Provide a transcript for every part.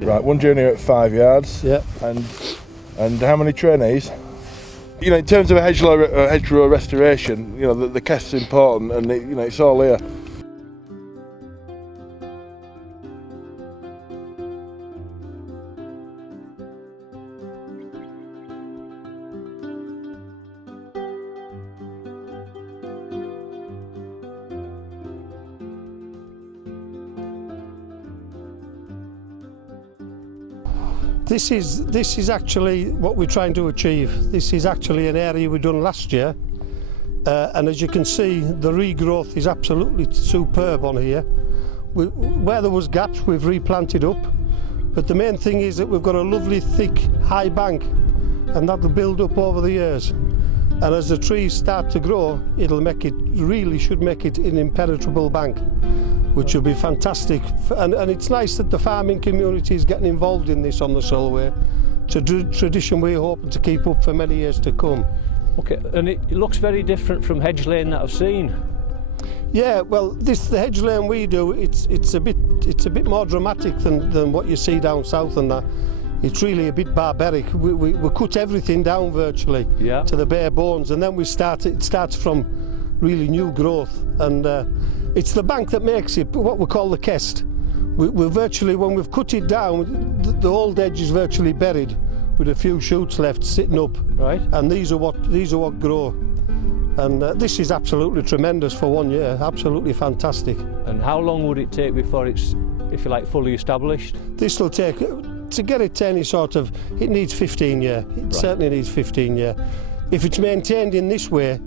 Right, one journey at 5 yards. Yeah. And how many trainees? You know, in terms of a hedgerow restoration, you know, the kest's important, and you know, it's all here. This is actually what we're trying to achieve. This is actually an area we done last year, and as you can see, the regrowth is absolutely superb on here. Where there was gaps, we've replanted up, but the main thing is that we've got a lovely thick high bank, and that'll build up over the years. And as the trees start to grow, really should make it an impenetrable bank, which will be fantastic. And it's nice that the farming community is getting involved in this on the Solway. It's a tradition we're hoping to keep up for many years to come. Okay, and it looks very different from hedgelaying that I've seen. Yeah, well, the hedgelaying we do, it's a bit more dramatic than what you see down south and that. It's really a bit barbaric. We cut everything down virtually to the bare bones, and then it starts from really new growth, and it's the bank that makes it what we call the kest. We virtually, when we've cut it down, the old edge is virtually buried with a few shoots left sitting up. Right. And these are what grow. And this is absolutely tremendous for 1 year, absolutely fantastic. And how long would it take before it's, if you like, fully established? This will take, to get it to any sort of, it needs 15 years. It certainly needs 15 years. If it's maintained in this way,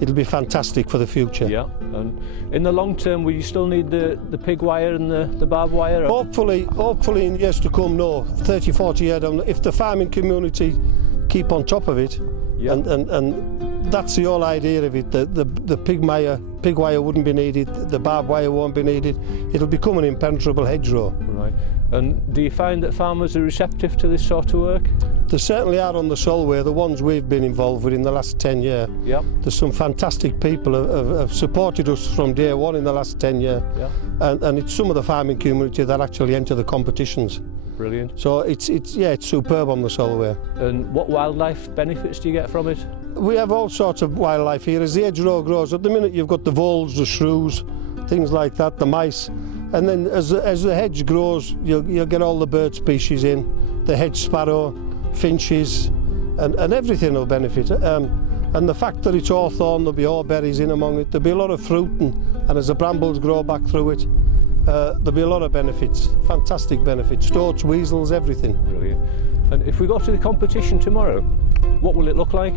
it'll be fantastic for the future. Yeah, and in the long term, will you still need the pig wire and the barbed wire? Hopefully in years to come, no. 30, 40 years down, if the farming community keep on top of it, and that's the whole idea of it, the pig wire wouldn't be needed, the barbed wire won't be needed, it'll become an impenetrable hedgerow. Right. And do you find that farmers are receptive to this sort of work? They certainly are on the Solway, the ones we've been involved with in the last 10 years. Yep. There's some fantastic people who have supported us from day one in the last 10 years. Yep. And it's some of the farming community that actually enter the competitions. Brilliant. So it's superb on the Solway. And what wildlife benefits do you get from it? We have all sorts of wildlife here. As the hedgerow grows, at the minute you've got the voles, the shrews, things like that, the mice. And then as the hedge grows, you'll get all the bird species in, the hedge sparrow, finches, and everything will benefit. And the fact that it's hawthorn, there'll be harebellies in among it, there'll be a lot of fruit, and as the brambles grow back through it, there'll be a lot of benefits, fantastic benefits, stoats, weasels, everything. Brilliant. And if we go to the competition tomorrow, what will it look like?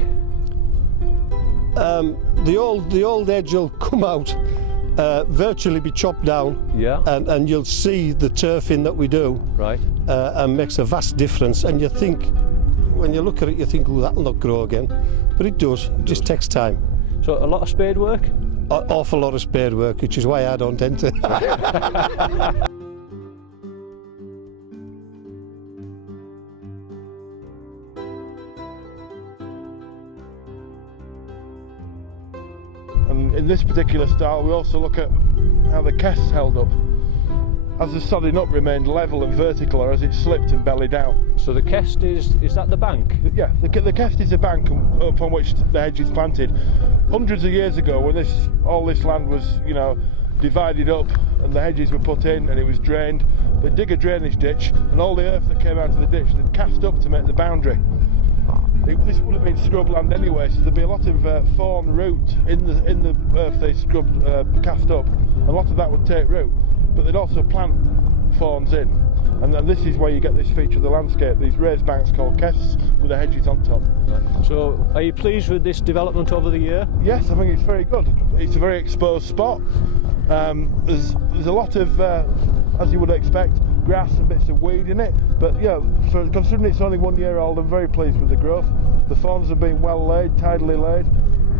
The old edge will come out, virtually be chopped down, and you'll see the turfing that we do, right, and makes a vast difference. And you think, when you look at it, you think, oh, that'll not grow again, but it does. It just takes time. So a lot of spade work? An awful lot of spade work, which is why I don't enter. And in this particular style, we also look at how the kest's held up. Has the sodding up remained level and vertical, or has it slipped and bellied out? So the kest is that the bank? Yeah, the kest is a bank upon which the hedge is planted. Hundreds of years ago, when all this land was, you know, divided up and the hedges were put in and it was drained, they'd dig a drainage ditch, and all the earth that came out of the ditch they'd cast up to make the boundary. This would have been scrubland anyway, so there'd be a lot of thorn root in the earth they cast up, and a lot of that would take root. But they'd also plant thorns in, and then this is where you get this feature of the landscape, these raised banks called kests with the hedges on top. So are you pleased with this development over the year? Yes, I think it's very good. It's a very exposed spot. There's a lot of, as you would expect, grass and bits of weed in it, but yeah, considering it's only 1 year old, I'm very pleased with the growth. The thorns have been well laid, tidily laid.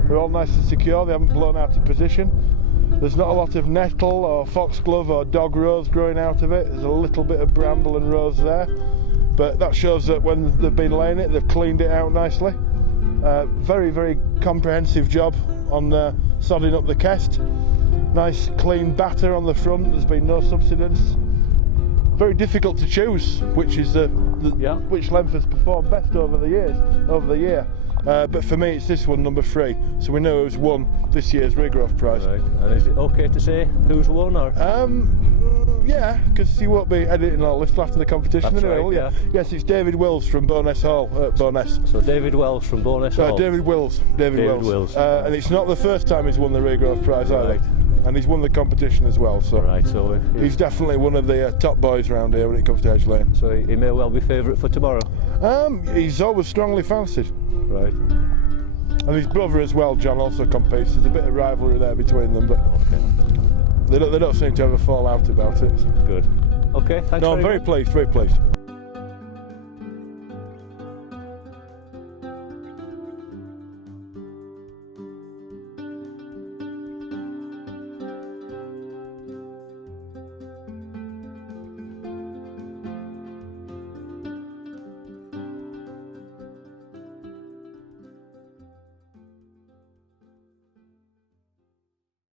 They're all nice and secure, they haven't blown out of position. There's not a lot of nettle or foxglove or dog rose growing out of it. There's a little bit of bramble and rose there, but that shows that when they've been laying it, they've cleaned it out nicely. Very, very comprehensive job on sodding up the kest. Nice clean batter on the front, there's been no subsidence. very difficult to choose which is Yeah. which length has performed best over the year. But for me, it's this one, number 3. So we know who's won this year's regrowth prize. Right. And is it okay to say who's won, or? Yeah, because you won't be editing our list after the competition That's anyway, right, will you? yeah. Yes, it's David Wills from Bowness Hall, Bowness. So David Wells from Bowness Hall. David Wills. David Wills. And it's not the first time he's won the regrowth prize either. Right. And he's won the competition as well, so Right, so he's definitely one of the top boys around here when it comes to Hedgelaying. so he may well be favourite for tomorrow. He's always strongly fancied. Right. And his brother as well, John, also competes. There's a bit of rivalry there between them, but Okay. they don't seem to ever fall out about it. So. Good. Okay. Thanks. No, I'm very much. pleased, very pleased.